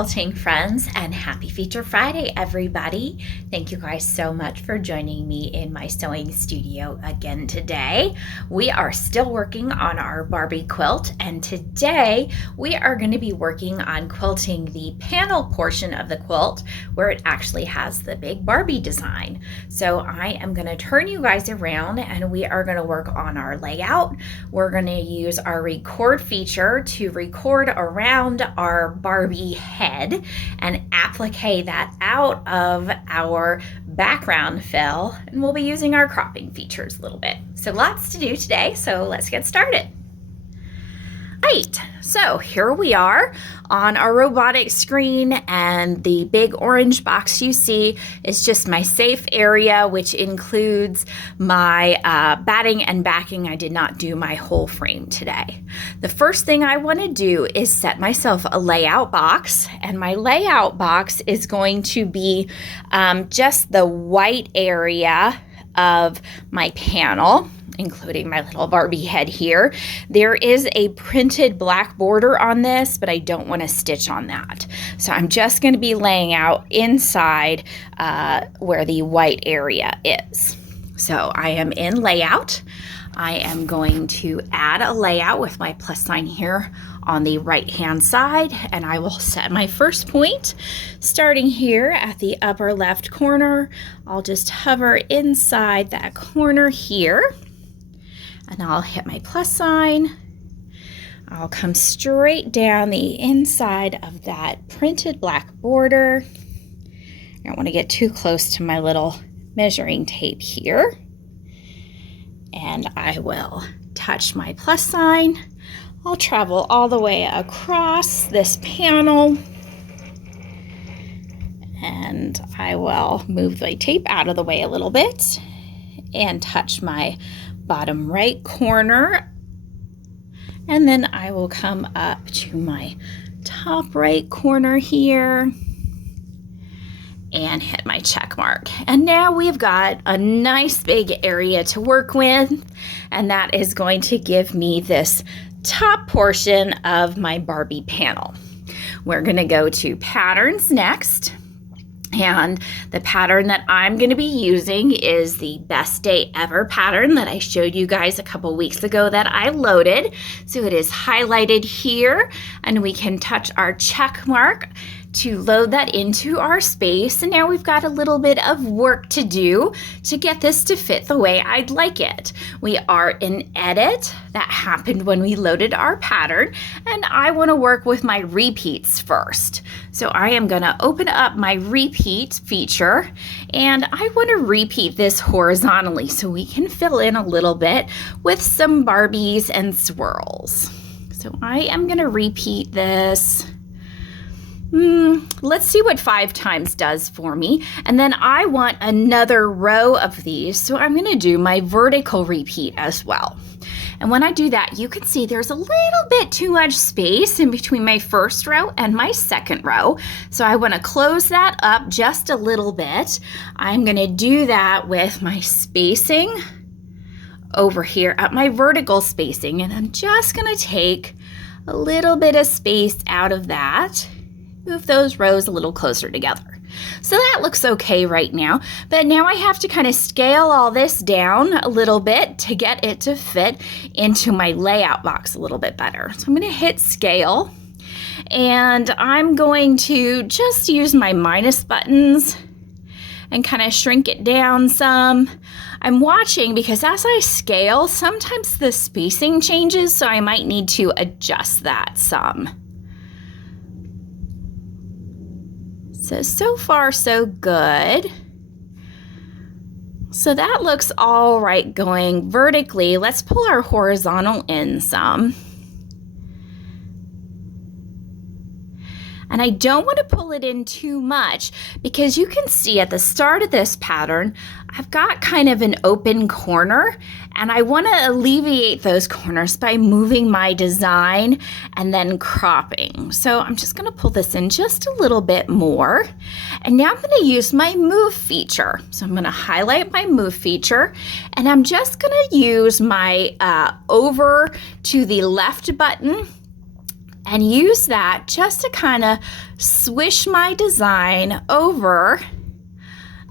quilting friends, and happy Feature Friday, everybody. Thank you guys so much for joining me in my sewing studio again today. We are still working on our Barbie quilt, and today we are going to be working on quilting the panel portion of the quilt where it actually has the big Barbie design. So I am going to turn you guys around and we are going to work on our layout. We're going to use our record feature to record around our Barbie head and applique that out of our background fill, and we'll be using our cropping features a little bit. So lots to do today, so let's get started. Right, so here we are on our robotic screen, and the big orange box you see is just my safe area, which includes my batting and backing. I did not do my whole frame today. The first thing I want to do is set myself a layout box, and my layout box is going to be just the white area of my panel, including my little Barbie head here. There is a printed black border on this, but I don't want to stitch on that. So I'm just going to be laying out inside where the white area is. So I am in layout. I am going to add a layout with my plus sign here on the right hand side, and I will set my first point starting here at the upper left corner. I'll just hover inside that corner here, and I'll hit my plus sign. I'll come straight down the inside of that printed black border. I don't want to get too close to my little measuring tape here. And I will touch my plus sign. I'll travel all the way across this panel. And I will move the tape out of the way a little bit and touch my bottom right corner, and then I will come up to my top right corner here and hit my check mark. And now we've got a nice big area to work with, and that is going to give me this top portion of my Barbie panel. We're going to go to patterns next. And the pattern that I'm going to be using is the Best Day Ever pattern that I showed you guys a couple weeks ago that I loaded. So it is highlighted here, and we can touch our check mark to load that into our space. And now we've got a little bit of work to do to get this to fit the way I'd like it. We are in edit. That happened when we loaded our pattern, and I want to work with my repeats first. So I am going to open up my repeat feature, and I want to repeat this horizontally so we can fill in a little bit with some Barbies and swirls. So I am going to repeat this. Let's see what 5 times does for me. And then I want another row of these, so I'm going to do my vertical repeat as well. And when I do that, you can see there's a little bit too much space in between my first row and my second row. So I want to close that up just a little bit. I'm going to do that with my spacing over here at my vertical spacing. And I'm just going to take a little bit of space out of that. Move those rows a little closer together. So that looks okay right now, but now I have to kind of scale all this down a little bit to get it to fit into my layout box a little bit better. So I'm going to hit scale, and I'm going to just use my minus buttons and kind of shrink it down some. I'm watching because as I scale, sometimes the spacing changes, so I might need to adjust that some. So far, so good. So that looks all right going vertically. Let's pull our horizontal in some. And I don't want to pull it in too much because you can see at the start of this pattern, I've got kind of an open corner, and I want to alleviate those corners by moving my design and then cropping. So I'm just going to pull this in just a little bit more. And now I'm going to use my move feature. So I'm going to highlight my move feature, and I'm just going to use my over to the left button and use that just to kind of swish my design over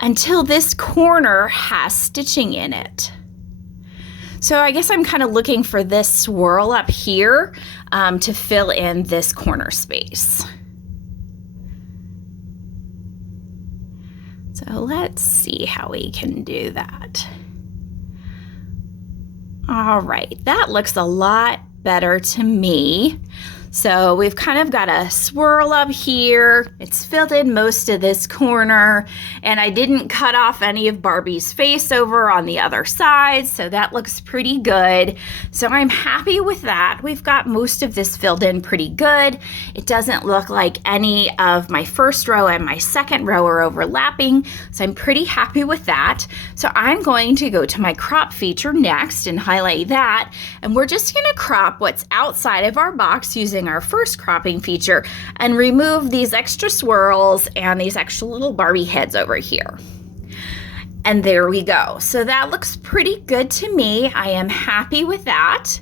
until this corner has stitching in it. So I guess I'm kind of looking for this swirl up here to fill in this corner space. So let's see how we can do that. All right, that looks a lot better to me. So we've kind of got a swirl up here. It's filled in most of this corner, and I didn't cut off any of Barbie's face over on the other side, so that looks pretty good. So I'm happy with that. We've got most of this filled in pretty good. It doesn't look like any of my first row and my second row are overlapping, so I'm pretty happy with that. So I'm going to go to my crop feature next and highlight that, and we're just gonna crop what's outside of our box using our first cropping feature and remove these extra swirls and these extra little Barbie heads over here. And there we go. So that looks pretty good to me. I am happy with that.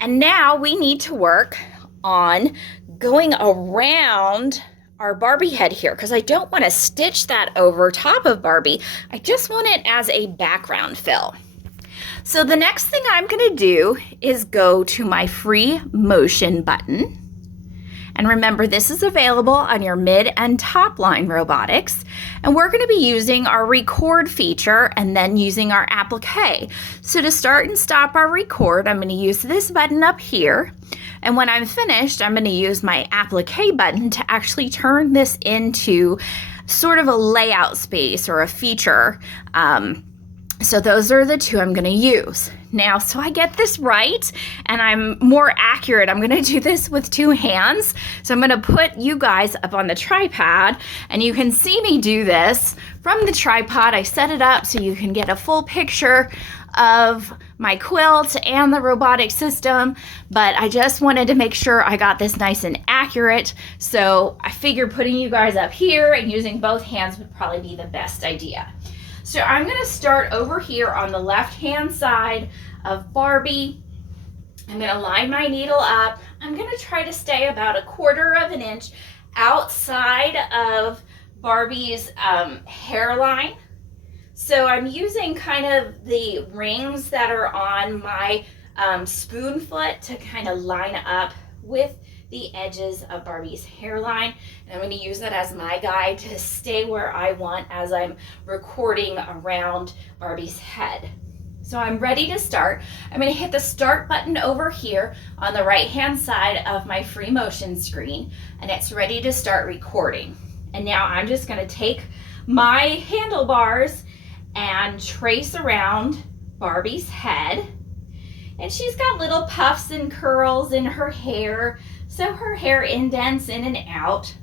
And now we need to work on going around our Barbie head here because I don't want to stitch that over top of Barbie. I just want it as a background fill. So the next thing I'm going to do is go to my free motion button. And remember, this is available on your mid and top line robotics. And we're going to be using our record feature and then using our applique. So to start and stop our record, I'm going to use this button up here. And when I'm finished, I'm going to use my applique button to actually turn this into sort of a layout space or a feature. So those are the two I'm going to use. Now, so I get this right and I'm more accurate, I'm going to do this with two hands. So I'm going to put you guys up on the tripod and you can see me do this from the tripod. I set it up so you can get a full picture of my quilt and the robotic system, but I just wanted to make sure I got this nice and accurate. So I figured putting you guys up here and using both hands would probably be the best idea. So I'm going to start over here on the left-hand side of Barbie. I'm going to line my needle up. I'm going to try to stay about 1/4 of an inch outside of Barbie's hairline. So I'm using kind of the rings that are on my spoon foot to kind of line up with the edges of Barbie's hairline. And I'm going to use that as my guide to stay where I want as I'm recording around Barbie's head. So I'm ready to start. I'm going to hit the start button over here on the right hand side of my free motion screen, and it's ready to start recording. And now I'm just going to take my handlebars and trace around Barbie's head. And she's got little puffs and curls in her hair, so her hair indents in and out.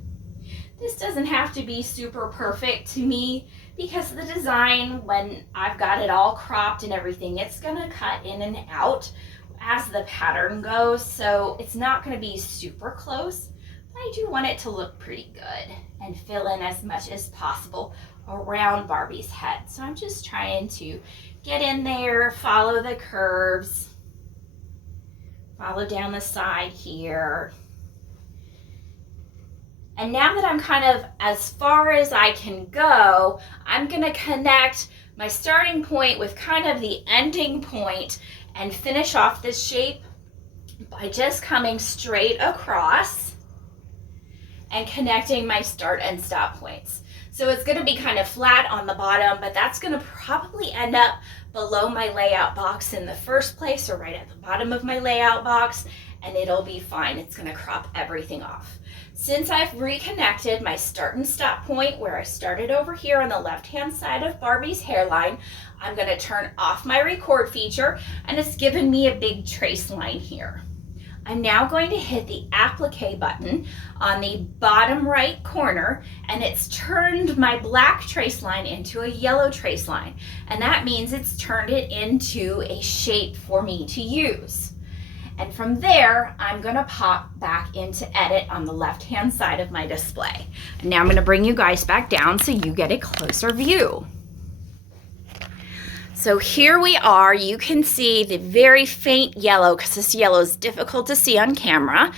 This doesn't have to be super perfect to me because the design, when I've got it all cropped and everything, it's gonna cut in and out as the pattern goes, so it's not gonna be super close, but I do want it to look pretty good and fill in as much as possible around Barbie's head. So I'm just trying to get in there, follow the curves, follow down the side here. And now that I'm kind of as far as I can go, I'm gonna connect my starting point with kind of the ending point and finish off this shape by just coming straight across and connecting my start and stop points. So it's gonna be kind of flat on the bottom, but that's gonna probably end up below my layout box in the first place or right at the bottom of my layout box, and it'll be fine. It's gonna crop everything off. Since I've reconnected my start and stop point where I started over here on the left-hand side of Barbie's hairline, I'm gonna turn off my record feature, and it's given me a big trace line here. I'm now going to hit the applique button on the bottom right corner, and it's turned my black trace line into a yellow trace line. And that means it's turned it into a shape for me to use. And from there, I'm gonna pop back into edit on the left-hand side of my display. And now I'm gonna bring you guys back down so you get a closer view. So here we are. You can see the very faint yellow, because this yellow is difficult to see on camera,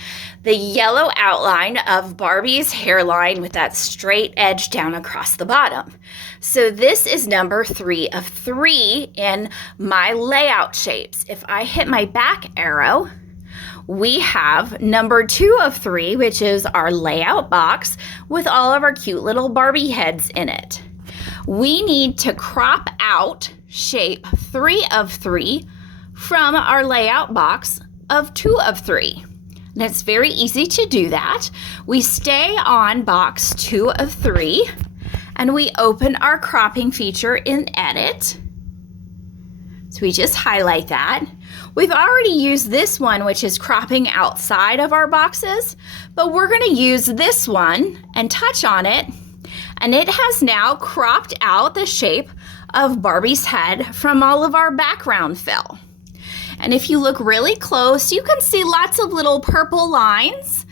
the yellow outline of Barbie's hairline with that straight edge down across the bottom. So this is number 3 of 3 in my layout shapes. If I hit my back arrow, we have number 2 of 3, which is our layout box with all of our cute little Barbie heads in it. We need to crop out shape 3 of 3 from our layout box of 2 of 3. And it's very easy to do that. We stay on box 2 of 3 and we open our cropping feature in Edit. So we just highlight that. We've already used this one, which is cropping outside of our boxes, but we're going to use this one and touch on it, and it has now cropped out the shape of Barbie's head from all of our background fill. And if you look really close, you can see lots of little purple lines,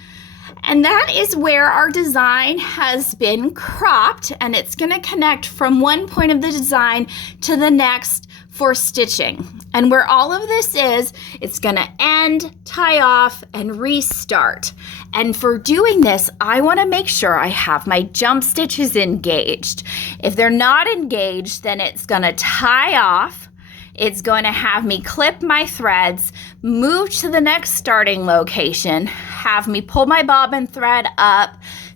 and that is where our design has been cropped, and it's going to connect from one point of the design to the next for stitching. And where all of this is, it's going to end, tie off, and restart. And for doing this, I want to make sure I have my jump stitches engaged. If they're not engaged, then it's going to tie off. It's going to have me clip my threads, move to the next starting location, have me pull my bobbin thread up,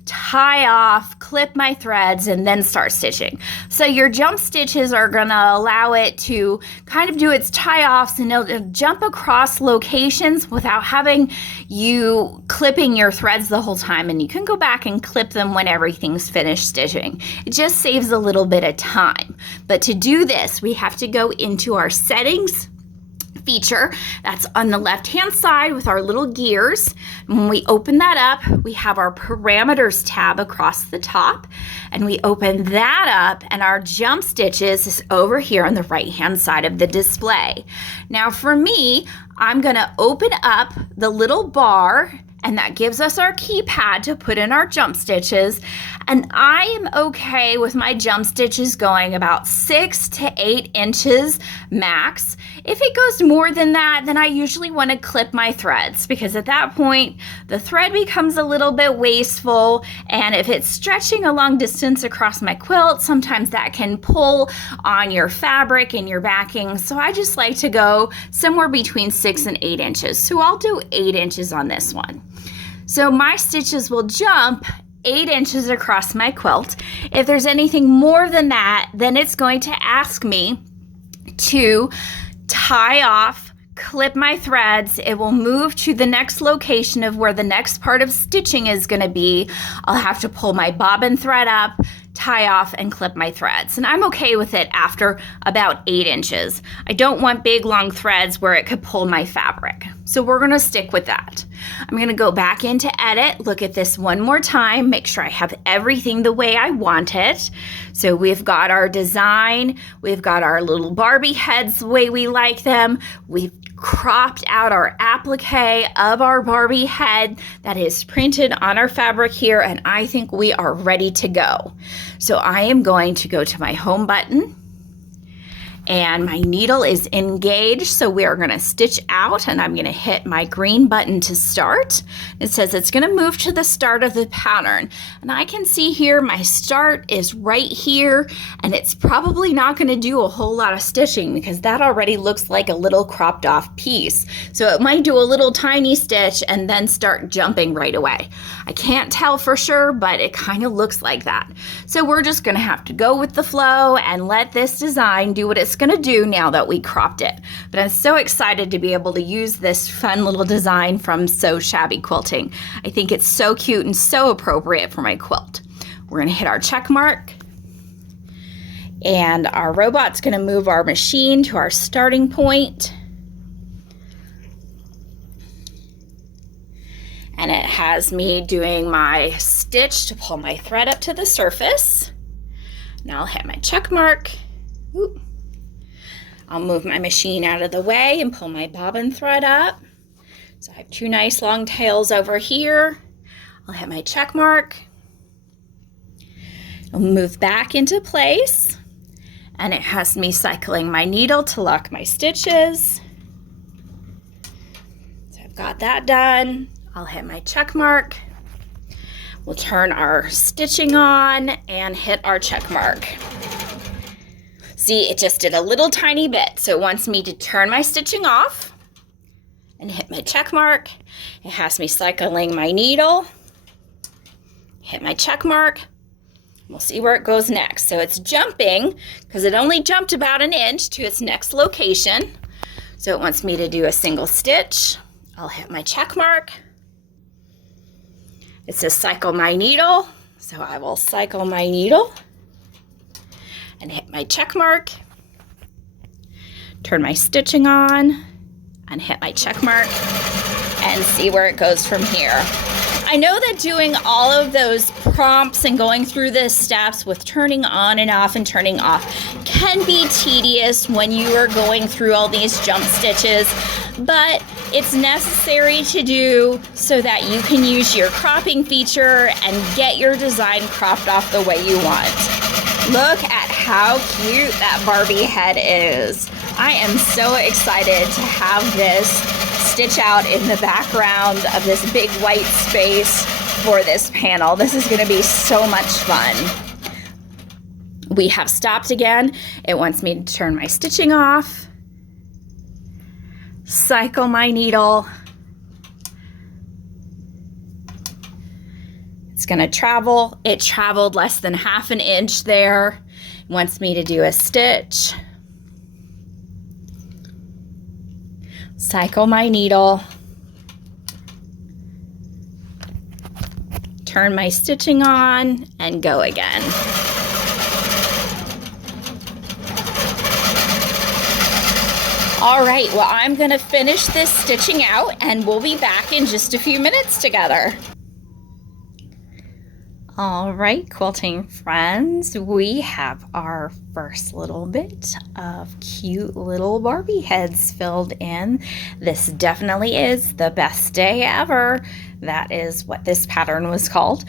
tie off, clip my threads, and then start stitching. So your jump stitches are going to allow it to kind of do its tie-offs, and it'll jump across locations without having you clipping your threads the whole time, and you can go back and clip them when everything's finished stitching. It just saves a little bit of time. But to do this, we have to go into our settings feature that's on the left hand side with our little gears. When we open that up, we have our parameters tab across the top, and we open that up, and our jump stitches is over here on the right hand side of the display. Now for me, I'm going to open up the little bar, and that gives us our keypad to put in our jump stitches. And I am okay with my jump stitches going about 6 to 8 inches max. If it goes more than that, then I usually want to clip my threads, because at that point, the thread becomes a little bit wasteful. And if it's stretching a long distance across my quilt, sometimes that can pull on your fabric and your backing. So I just like to go somewhere between 6 and 8 inches. So I'll do 8 inches on this one. So my stitches will jump 8 inches across my quilt. If there's anything more than that, then it's going to ask me to tie off, clip my threads. It will move to the next location of where the next part of stitching is going to be. I'll have to pull my bobbin thread up, tie off, and clip my threads. And I'm okay with it after about 8 inches. I don't want big long threads where it could pull my fabric. So we're going to stick with that. I'm going to go back into Edit, look at this one more time, make sure I have everything the way I want it. So we've got our design, we've got our little Barbie heads the way we like them, we've cropped out our applique of our Barbie head that is printed on our fabric here, and I think we are ready to go. So I am going to go to my home button, and my needle is engaged, so we are going to stitch out, and I'm going to hit my green button to start. It says it's going to move to the start of the pattern, and I can see here my start is right here, and it's probably not going to do a whole lot of stitching because that already looks like a little cropped off piece. So it might do a little tiny stitch and then start jumping right away. I can't tell for sure, but it kind of looks like that. So we're just going to have to go with the flow and let this design do what it's going to do now that we cropped it. But I'm so excited to be able to use this fun little design from So Shabby Quilting. I think it's so cute and so appropriate for my quilt. We're going to hit our check mark, and our robot's going to move our machine to our starting point. And it has me doing my stitch to pull my thread up to the surface. Now I'll hit my check mark. Ooh. I'll move my machine out of the way and pull my bobbin thread up. So I have 2 nice long tails over here. I'll hit my check mark. I'll move back into place, and it has me cycling my needle to lock my stitches. So I've got that done. I'll hit my check mark. We'll turn our stitching on and hit our check mark. See, it just did a little tiny bit, so it wants me to turn my stitching off and hit my check mark. It has me cycling my needle, hit my check mark. We'll see where it goes next. So it's jumping because it only jumped about an inch to its next location. So it wants me to do a single stitch. I'll hit my check mark. It says cycle my needle, so I will cycle my needle and hit my check mark, turn my stitching on and hit my check mark and see where it goes from here. I know that doing all of those prompts and going through the steps with turning on and off and turning off can be tedious when you are going through all these jump stitches, but it's necessary to do so that you can use your cropping feature and get your design cropped off the way you want. Look at how cute that Barbie head is. I am so excited to have this stitch out in the background of this big white space for this panel. This is going to be so much fun. We have stopped again. It wants me to turn my stitching off, cycle my needle. It's going to travel. It traveled less than half an inch there. It wants me to do a stitch. Cycle my needle, turn my stitching on, and go again. All right, well, I'm gonna finish this stitching out and we'll be back in just a few minutes together. All right, quilting friends, we have our first little bit of cute little Barbie heads filled in. This definitely is the best day ever. That is what this pattern was called.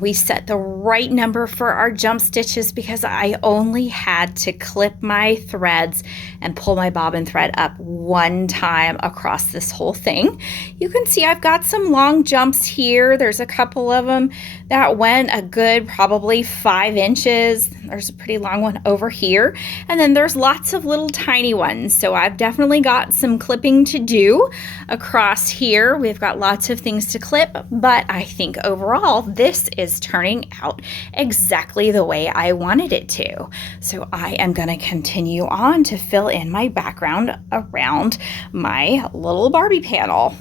We set the right number for our jump stitches because I only had to clip my threads and pull my bobbin thread up one time across this whole thing. You can see I've got some long jumps here. There's a couple of them that went a good probably 5 inches. There's a pretty long one over here. And then there's lots of little tiny ones. So I've definitely got some clipping to do across here. We've got lots of things to clip, but I think overall this is turning out exactly the way I wanted it to. So I am going to continue on to fill in my background around my little Barbie panel.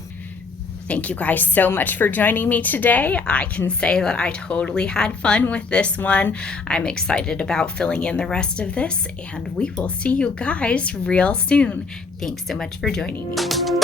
Thank you guys so much for joining me today. I can say that I totally had fun with this one. I'm excited about filling in the rest of this, and we will see you guys real soon. Thanks so much for joining me.